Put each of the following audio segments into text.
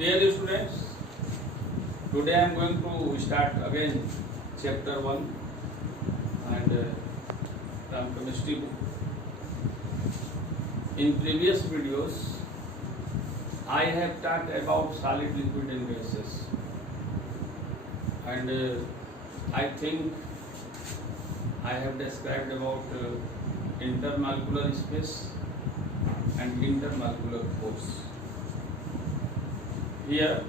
Dear students, today I am going to start again chapter 1 and from chemistry book. In previous videos, I have talked about solid, liquid and gases, and I think I have described about intermolecular space and intermolecular force. Here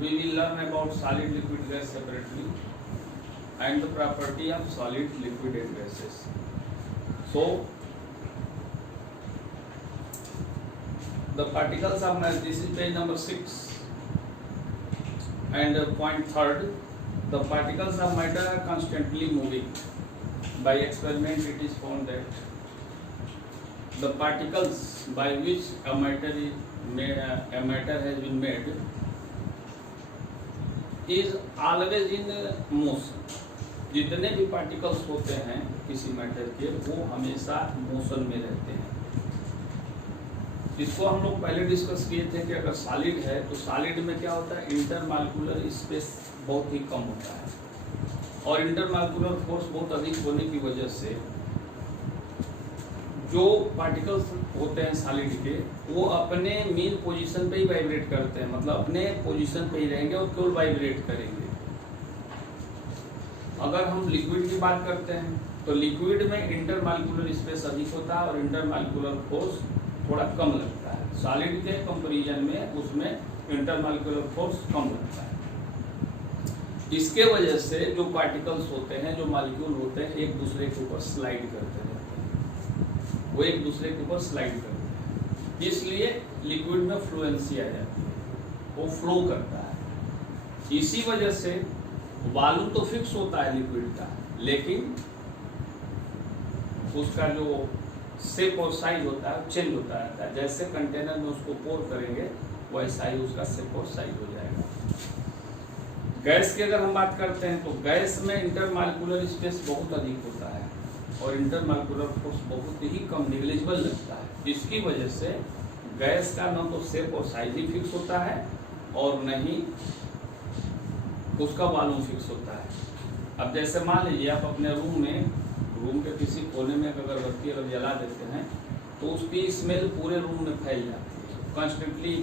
we will learn about solid, liquid, gas separately and the property of solid, liquid and gases. So the particles of matter, this is page number 6 and point 3rd, the particles of matter are constantly moving. By experiment it is found that the particles by which a matter has been made is always in motion. जितने भी particles होते हैं किसी matter के वो हमेशा motion में रहते हैं। इसको हम लोग पहले डिस्कस किए थे कि अगर सॉलिड है तो सॉलिड में क्या होता है, इंटरमॉलिक्यूलर स्पेस बहुत ही कम होता है और इंटरमॉलिक्यूलर फोर्स बहुत अधिक होने की वजह से जो पार्टिकल्स होते हैं सॉलिड के वो अपने मेन पोजीशन पे ही वाइब्रेट करते हैं, मतलब अपने पोजीशन पे ही रहेंगे और केवल वाइब्रेट करेंगे। अगर हम लिक्विड की बात करते हैं तो लिक्विड में इंटरमॉलिक्यूलर स्पेस अधिक होता है और इंटरमॉलिक्यूलर फोर्स थोड़ा कम लगता है। सॉलिड के कंपैरिजन में उसमें इंटरमॉलिक्यूलर फोर्स कम लगता है। इसके वजह से जो पार्टिकल्स होते हैं, जो मॉलिक्यूल होते हैं, एक दूसरे के ऊपर स्लाइड करते रहते हैं, वो एक दूसरे के ऊपर स्लाइड करते हैं। इसलिए लिक्विड में फ्लुएंसी आ जाती है, वो फ्लो करता है। इसी वजह से वॉल्यूम तो फिक्स होता है लिक्विड का, लेकिन उसका जो शेप और साइज होता है चेंज होता रहता है। जैसे कंटेनर में उसको पोर करेंगे वैसा ही उसका शेप और साइज हो जाएगा। गैस की अगर हम बात करते हैं तो गैस में इंटरमॉलिक्यूलर स्पेस बहुत अधिक होता है और इंटरमॉलिक्यूलर फोर्स बहुत ही कम, नेग्लिजिबल लगता है। इसकी वजह से गैस का न तो शेप और साइज ही फिक्स होता है और न ही उसका वॉल्यूम फिक्स होता है। अब जैसे मान लीजिए आप अपने रूम के किसी कोने में अगरबत्ती अगर जला देते हैं तो उसकी स्मेल पूरे रूम में फैल जाती है, कॉन्स्टेंटली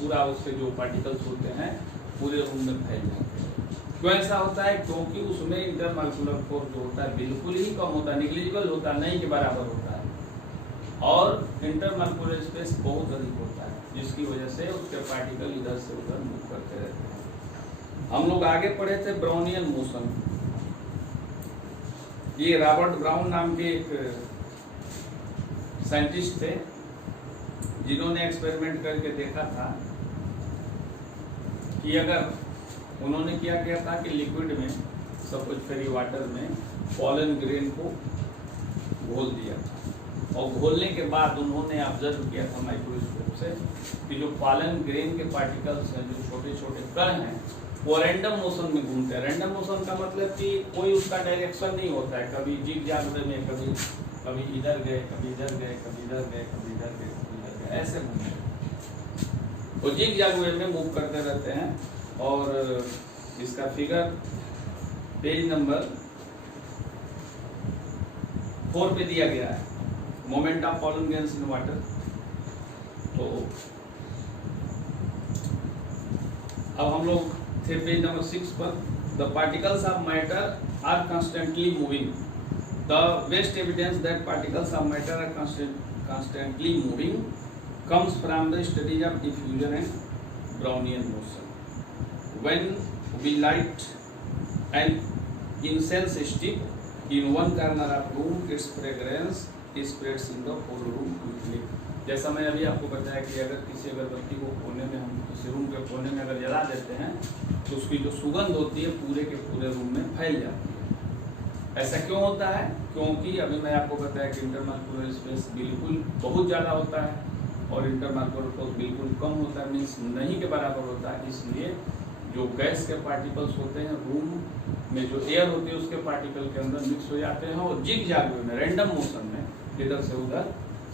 पूरा उसके जो पार्टिकल्स होते हैं पूरे रूम में फैल जाते हैं। क्यों ऐसा होता है? क्योंकि उसमें इंटरमॉलिक्यूलर फोर्स जो होता है बिल्कुल ही कम होता है, नेग्लिजिबल होता है, नहीं के बराबर होता है और इंटरमॉलिक्यूलर स्पेस बहुत अधिक होता है, जिसकी वजह से उसके पार्टिकल इधर से उधर मूव करते रहते हैं। हम लोग आगे पढ़े थे ब्राउनियन मोशन। ये रॉबर्ट ब्राउन नाम के एक साइंटिस्ट थे जिन्होंने एक्सपेरिमेंट करके देखा था कि अगर उन्होंने क्या किया था कि लिक्विड में, सपोज फेरी वाटर में पॉलन ग्रेन को घोल दिया था और घोलने के बाद उन्होंने ऑब्जर्व किया था माइक्रोस्कोप से कि जो पॉलन ग्रेन के पार्टिकल्स हैं, जो छोटे छोटे कण हैं, वो रैंडम मोशन में घूमते हैं। रैंडम मोशन का मतलब कि कोई उसका डायरेक्शन नहीं होता है, कभी जिग जाग में, कभी इधर गए, कभी इधर गए, कभी इधर गए, कभी इधर गए, कभी इधर गए, ऐसे घूमते। वो जिग जाग में मूव करते रहते हैं और इसका फिगर पेज नंबर 4 पे दिया गया है, moment of pollen grains in water. तो अब हम लोग थे पेज नंबर 6 पर। The particles of matter are constantly moving. The best evidence that particles of matter are constantly moving comes from the studies of diffusion and Brownian motion. When we light an incense stick in one corner of room, its fragrance spreads in the whole room quickly. जैसा मैं अभी आपको बताया कि अगर किसी अगरबत्ती को कोने में, हम किसी रूम के कोने में अगर जला देते हैं तो उसकी जो सुगंध होती है पूरे के पूरे रूम में फैल जाती है। ऐसा क्यों होता है? क्योंकि अभी मैं आपको बताया कि इंटरमॉलिक्यूलर स्पेस बिल्कुल बहुत ज़्यादा होता है और इंटरमॉलिक्यूलर फोर्स बिल्कुल कम होता है, मीन्स नहीं के बराबर होता है। इसलिए जो गैस के पार्टिकल्स होते हैं रूम में, जो एयर होती है उसके पार्टिकल के अंदर मिक्स हो जाते हैं और जिग जाग में, रैंडम मोशन में इधर से उधर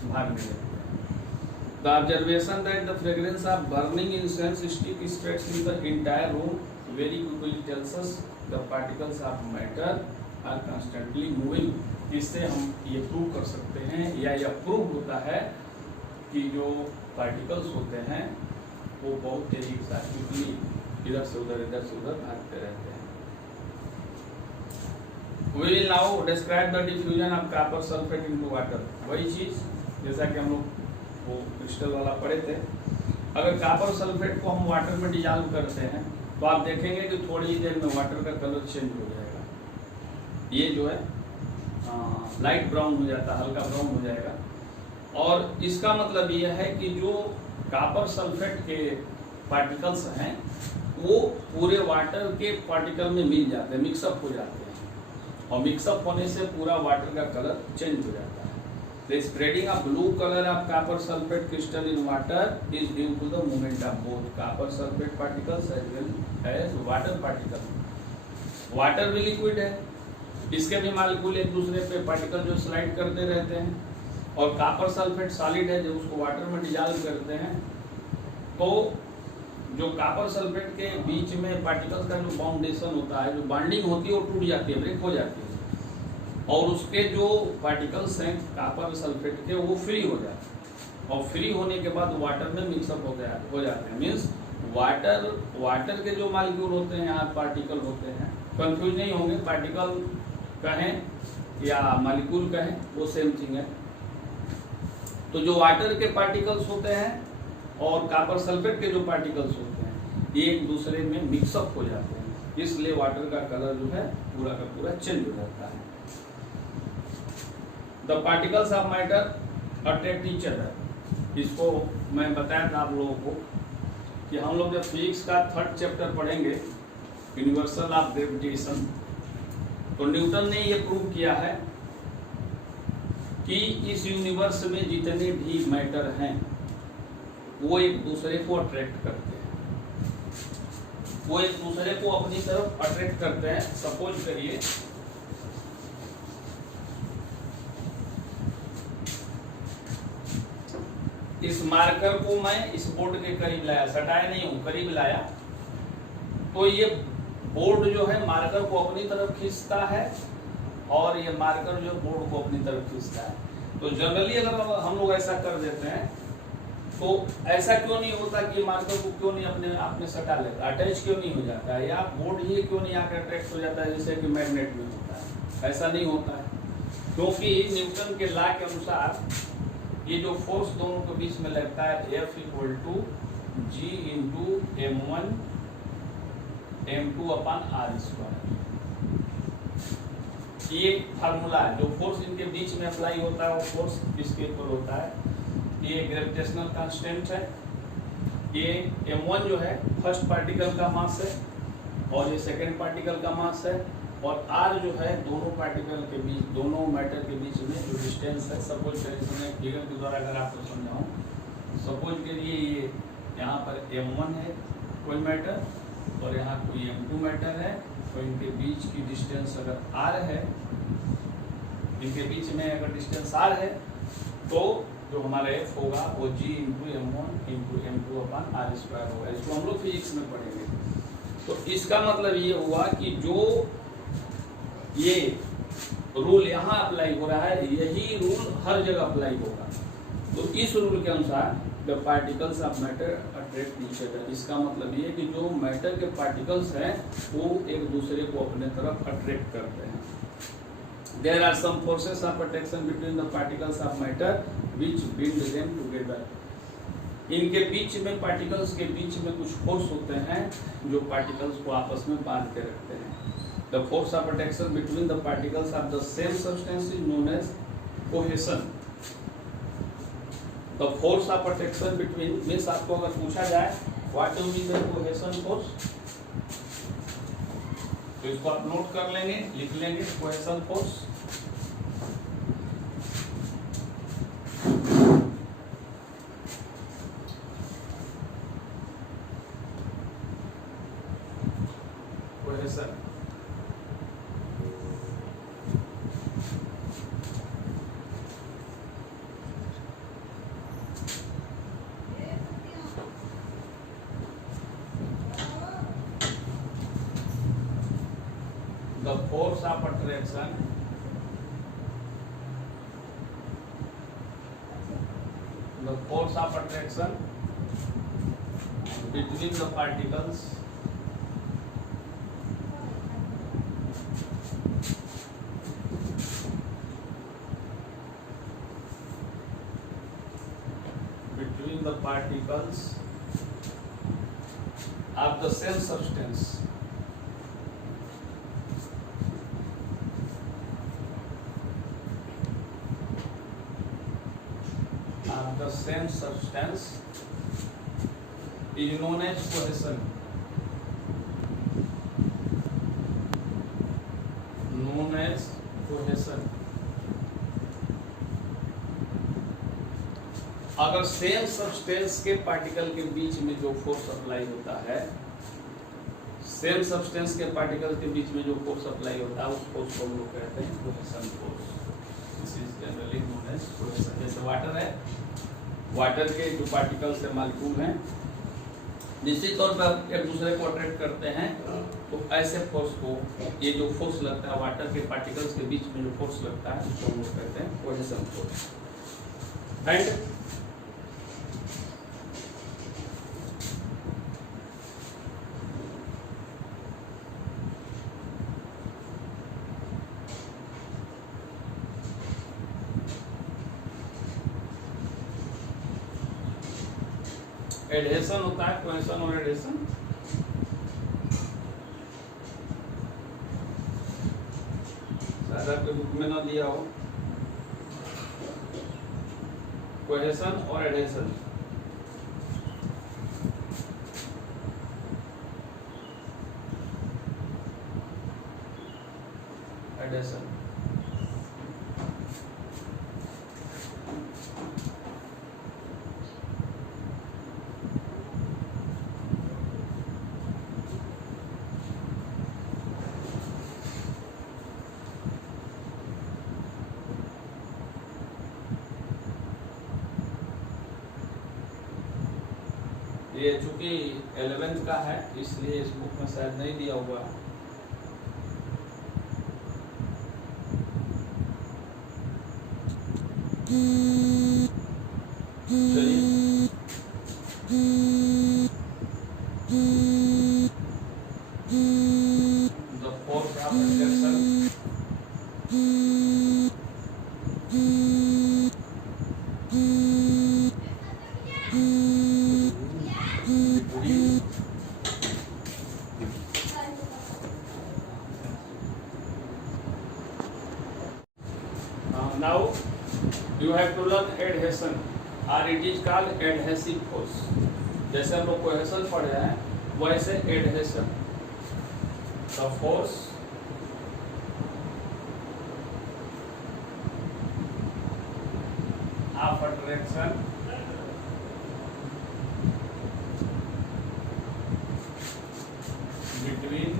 भागने लगते हैं। The observation that the fragrance of burning incense stick spreads in the entire room very quickly tells us the particles of matter are constantly moving. इससे हम ये प्रूव कर सकते हैं या यह प्रूव होता है कि जो पार्टिकल्स होते हैं वो बहुत तेजी के साथ क्विकली इधर से उधर भागते रहते हैं। We will now describe the diffusion of copper sulfate into water. वही चीज जैसा कि हम लोग वो क्रिस्टल वाला पढ़े थे। अगर कॉपर सल्फेट को हम वाटर में डिजॉल्व करते हैं तो आप देखेंगे कि थोड़ी ही देर में वाटर का कलर चेंज हो जाएगा। ये जो है लाइट ब्राउन हो जाता है, हल्का ब्राउन हो जाएगा। और इसका मतलब यह है कि जो कॉपर सल्फेट के पार्टिकल्स हैं वो पूरे वाटर के पार्टिकल में मिल जाते हैं, मिक्सअप हो जाते हैं, और मिक्सअप होने से पूरा वाटर का कलर चेंज हो जाता है। The spreading of blue color of copper sulfate crystal in water is due to the movement of both copper sulfate particles as well as water particles. Water भी liquid है, इसके भी molecule एक दूसरे पे पार्टिकल जो स्लाइड करते रहते हैं, और कॉपर सल्फेट सॉलिड है, जब उसको वाटर में डिजॉल्व करते हैं तो जो कॉपर सल्फेट के बीच में पार्टिकल्स का जो बाउंडेशन होता है, जो बॉन्डिंग होती है वो टूट जाती है, ब्रेक हो जाती है, और उसके जो पार्टिकल्स हैं कॉपर सल्फेट के वो फ्री हो जाते हैं, और फ्री होने के बाद वाटर में मिक्सअप हो जाते हैं। मीन्स वाटर के जो मालिक्यूल होते हैं यहाँ पार्टिकल होते हैं, कंफ्यूज नहीं होंगे, पार्टिकल कहें या मालिक्यूल कहें वो सेम थिंग है। तो जो वाटर के पार्टिकल्स होते हैं और कॉपर सल्फेट के जो पार्टिकल्स होते हैं ये एक दूसरे में मिक्सअप हो जाते हैं, इसलिए वाटर का कलर जो है पूरा का पूरा चेंज हो जाता है। The particles of matter attract each other. इसको मैं बताया था आप लोगों को कि हम लोग जब फिजिक्स का 3rd चैप्टर पढ़ेंगे यूनिवर्सल ऑफ ग्रेविटेशन, तो न्यूटन ने ये प्रूव किया है कि इस यूनिवर्स में जितने भी मैटर हैं वो एक दूसरे को अट्रैक्ट करते हैं, वो एक दूसरे को अपनी तरफ अट्रैक्ट करते हैं। सपोज करिए इस मार्कर को मैं इस बोर्ड के करीब लाया, सटाया नहीं हूं, करीब लाया, तो ये बोर्ड जो है मार्कर को अपनी तरफ खींचता है और ये मार्कर जो बोर्ड को अपनी तरफ खींचता है। तो जनरली अगर हम लोग ऐसा कर देते हैं तो ऐसा क्यों नहीं होता कि मार्कर को क्यों नहीं अपने आप में सटा लेता, अटैच क्यों नहीं हो जाता है, या बोर्ड ही क्यों नहीं आकर अट्रैक्ट हो जाता है जैसे कि मैग्नेट में होता है? ऐसा नहीं होता है क्योंकि न्यूटन के लॉ के अनुसार ये जो फोर्स दोनों के बीच में लगता है F = G × m1 m2 / r²। ये फार्मूला है, जो फोर्स इनके बीच में अप्लाई होता है वो फोर्स इसके ऊपर होता है। ये ग्रेविटेशनल कांस्टेंट है। ये m1 जो है फर्स्ट पार्टिकल का मास है और ये सेकंड पार्टिकल का मास है, और r जो है दोनों पार्टिकल के बीच, दोनों मैटर के बीच में जो डिस्टेंस है। सपोज करिए फिगर के द्वारा अगर आपको समझाऊं, सपोज करिए ये यहाँ पर m1 है कोई मैटर और यहाँ कोई m2 मैटर है, तो इनके बीच की डिस्टेंस अगर r है, इनके बीच में अगर डिस्टेंस r है तो जो हमारा f होगा वो G × m1 × m2 / r² होगा। इसको हम लोग फिजिक्स में पढ़ेंगे। तो इसका मतलब ये हुआ कि जो ये रूल यहाँ अप्लाई हो रहा है यही रूल हर जगह अप्लाई होगा। तो इस रूल के अनुसार the particles of matter attract each other. इसका मतलब ये कि जो मैटर के पार्टिकल्स हैं वो एक दूसरे को अपने तरफ अट्रैक्ट करते हैं। There are some forces of attraction between the particles of matter which bind them together. इनके बीच में, पार्टिकल्स के बीच में कुछ फोर्स होते हैं जो पार्टिकल्स को आपस में बांध के रखते हैं। The force of attraction between the particles of the same substance is known as cohesion. The force of attraction between means आपको अगर पूछा जाए what will be the cohesion force, तो इसको आप नोट कर लेंगे, लिख लेंगे cohesion force। cohesion the force of attraction between the particles of the same substance is known as cohesion. अगर सेम सब्सटेंस के पार्टिकल के बीच में जो फोर्स अप्लाई होता है, सेम सब्सटेंस के पार्टिकल के बीच में जो फोर्स अप्लाई होता है, उस फोर्स को हम लोग कहते हैं cohesion force. This is generally known as cohesion. जैसे वाटर है, वाटर के जो पार्टिकल्स है, मॉलिक्यूल हैं, निश्चित तौर पर एक दूसरे को अट्रैक्ट करते हैं, तो ऐसे फोर्स को, ये जो फोर्स लगता है वाटर के पार्टिकल्स के बीच में जो फोर्स लगता है, उसको हम लोग कहते हैं कोहेशन फोर्स. एंड एडहेशन होता है, कोहेशन और एडहेशन. शायद आपके बुक में ना दिया हो. कोहेशन और एडहेशन. एडहेशन ये चूंकि 11th का है, इसलिए इस बुक में शायद नहीं दिया हुआ. चलिए, the force of attraction now you have to learn adhesion or it is called adhesive force. जैसे हम लोग कोहेशन पढ़े हैं, वैसे adhesion, the force of attraction between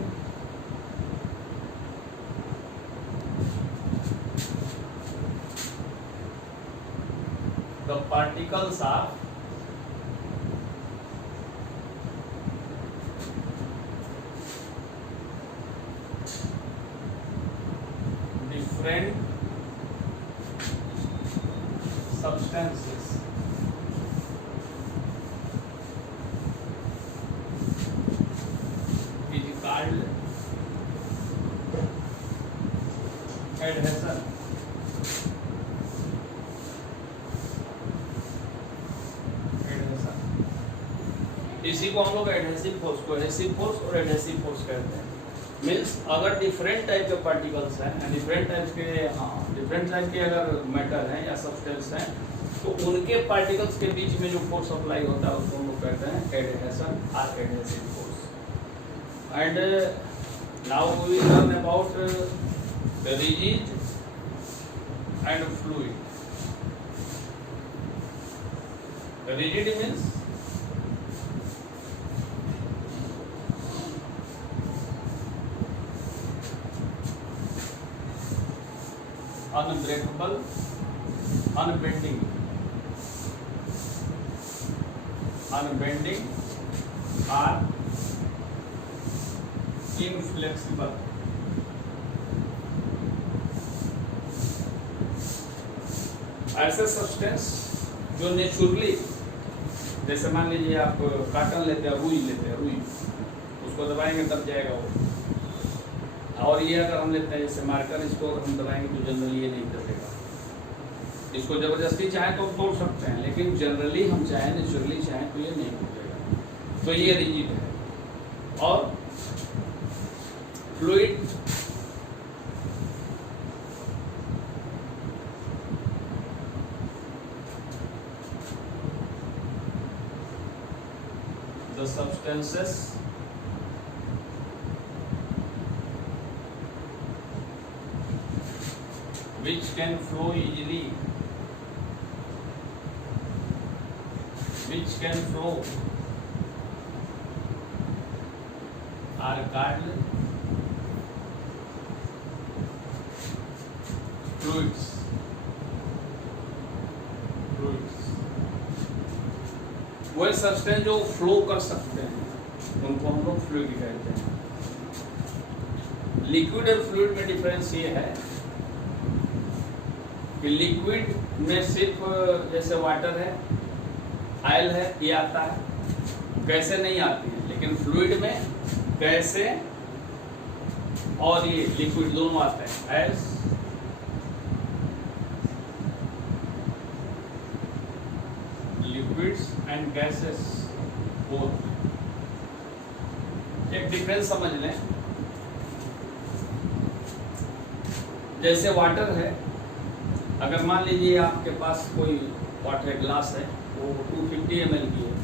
the particles of different substances is called adhesion. इसी को हम लोग एडहेसिव फोर्स, कोहेसिव फोर्स और एडहेसिव फोर्स कहते हैं. मीन्स अगर डिफरेंट टाइप के पार्टिकल्स हैं, डिफरेंट टाइप के अगर मेटल हैं या सब्सटेंस हैं, तो उनके पार्टिकल्स के बीच में जो फोर्स अप्लाई होता है, उसको हम लोग कहते हैं एडहेशन और adhesive force. And now we will learn about the rigid and fluid. Rigid means unbreakable, unbending or inflexible. ऐसे सब्सटेंस जो नेचुरली, जैसे मान लीजिए आप काटन लेते हैं, रुई लेते हैं, रुई उसको दबाएंगे तब जाएगा वो। और ये अगर हम लेते हैं जैसे मार्कर, इसको अगर हम दबाएंगे तो जनरली ये नहीं करेगा। इसको जबरदस्ती चाहे तो तोड़ सकते हैं, लेकिन जनरली हम चाहें, नेचुरली चाहें तो ये नहीं टूटेगा। तो ये रिजिड है। और fluid, the substances which can flow easily, which can flow are called fluids. वही सब्सटेंस जो फ्लो कर सकते हैं उनको हम लोग फ्लूइड कहते हैं। लिक्विड और फ्लूइड में डिफरेंस ये है कि लिक्विड में सिर्फ जैसे वाटर है, ऑयल है, ये आता है, गैसें नहीं आती हैं। लेकिन फ्लूइड में गैसें और ये लिक्विड दोनों आते हैं। S liquids and gases both. एक डिफरेंस समझ लें, जैसे वाटर है, अगर मान लीजिए आपके पास कोई वाटर ग्लास है, वो 250 ml की है,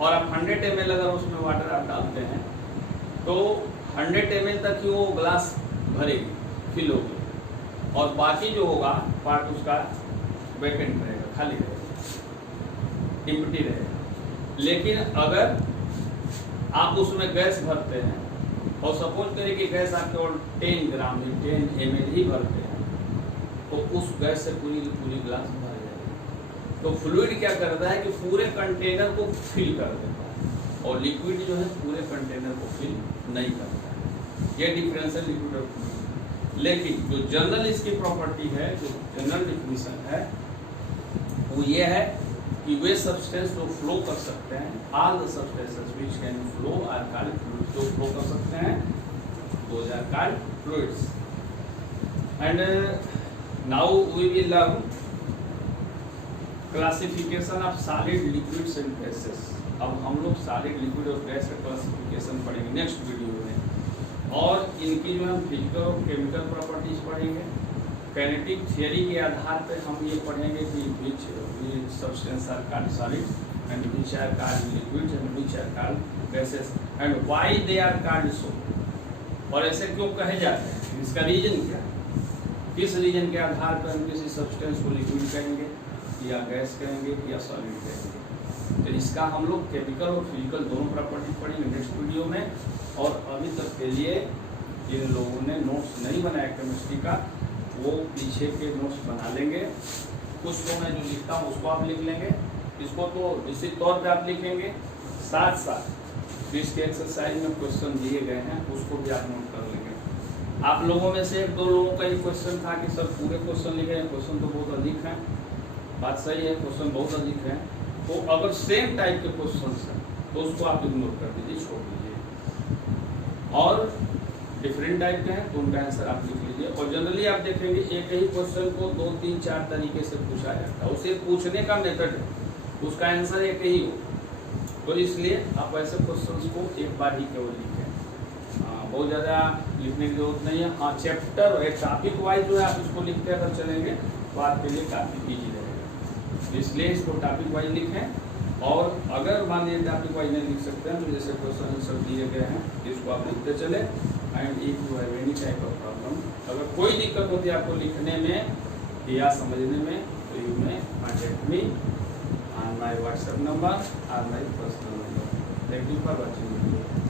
और आप 100 ml अगर उसमें वाटर आप डालते हैं तो 100 ml तक ही वो ग्लास भरेगी, फिल होगी, और बाकी जो होगा पार्ट उसका वैकेंट रहेगा, खाली रहेगा, एम्प्टी रहेगा। लेकिन अगर आप उसमें गैस भरते हैं और सपोज करें कि गैस आपके और 10 ग्राम 10 ml ही भरते हैं, तो उस गैस से पूरी ग्लास भर जाएगी। तो फ्लूइड क्या करता है कि पूरे कंटेनर को फिल कर देता है, और लिक्विड जो है पूरे कंटेनर को फिल नहीं करता है। ये डिफरेंस है लिक्विड और फ्लूइड। लेकिन जो जनरल इसकी प्रॉपर्टी है, जो जनरल डिफिनीशन है, वो ये है कि वे सब्सटेंस जो फ्लो कर सकते हैं, all the substances which can flow are called fluids. जो फ्लो कर सकते हैं those are called fluids. And now we will learn classification of solid, liquids and gases. अब हम लोग सॉलिड, लिक्विड और गैस का क्लासिफिकेशन पढ़ेंगे नेक्स्ट वीडियो में, और इनकी जो हम फिजिकल और केमिकल प्रॉपर्टीज पढ़ेंगे। काइनेटिक थियरी के आधार पर हम ये पढ़ेंगे कि which substance are called solid and which are called liquid and which are called gases and why they are called so, और ऐसे क्यों कहे जाते हैं, इसका रीजन क्या है, किस रीजन के आधार पर हम किसी सब्सटेंस को लिक्विड कहेंगे या गैस कहेंगे या सॉलिड कहेंगे। तो इसका हम लोग केमिकल और फिजिकल दोनों प्रॉपर्टी पढ़ेंगे नेक्स्ट वीडियो में। और अभी तक के लिए जिन लोगों ने नोट्स नहीं बनाया केमिस्ट्री का, वो पीछे के नोट्स बना लेंगे। कुछ तो मैं जो लिखता हूँ उसको आप लिख लेंगे, इसको तो निश्चित तौर पे आप लिखेंगे, साथ साथ इसके एक्सरसाइज में क्वेश्चन दिए गए हैं उसको भी आप नोट कर लेंगे। आप लोगों में से 1-2 लोगों का ही क्वेश्चन था कि सर पूरे क्वेश्चन लिखे हैं, क्वेश्चन तो बहुत अधिक हैं, बात सही है, क्वेश्चन बहुत अधिक है। तो अगर सेम टाइप के क्वेश्चन हैं तो उसको आप इग्नोर कर दीजिए, छोड़ दीजिए, और डिफरेंट टाइप के हैं तो उनका आंसर आप लिख लीजिए। और जनरली आप देखेंगे एक ही क्वेश्चन को 2, 3, 4 तरीके से पूछा जाता है, उसे पूछने का मेथड है, उसका आंसर एक ही हो, तो इसलिए आप ऐसे क्वेश्चंस को एक बार ही केवल लिखें, बहुत ज़्यादा लिखने की जरूरत नहीं है। हाँ, चैप्टर एक टॉपिक वाइज जो है आप इसको लिखते अगर चलेंगे तो आपके लिए काफ़ी ईजी रहेगा, इसलिए इसको टॉपिक वाइज लिखें। और अगर मान लीजिए टॉपिक वाइज नहीं लिख सकते हैं तो जैसे क्वेश्चन सब दिए गए हैं इसको आप लिखते चले। And if you have any type of problem, अगर कोई दिक्कत होती है आपको लिखने में या समझने में, तो you may contact me on my WhatsApp number और my personal number. Thank you for watching video.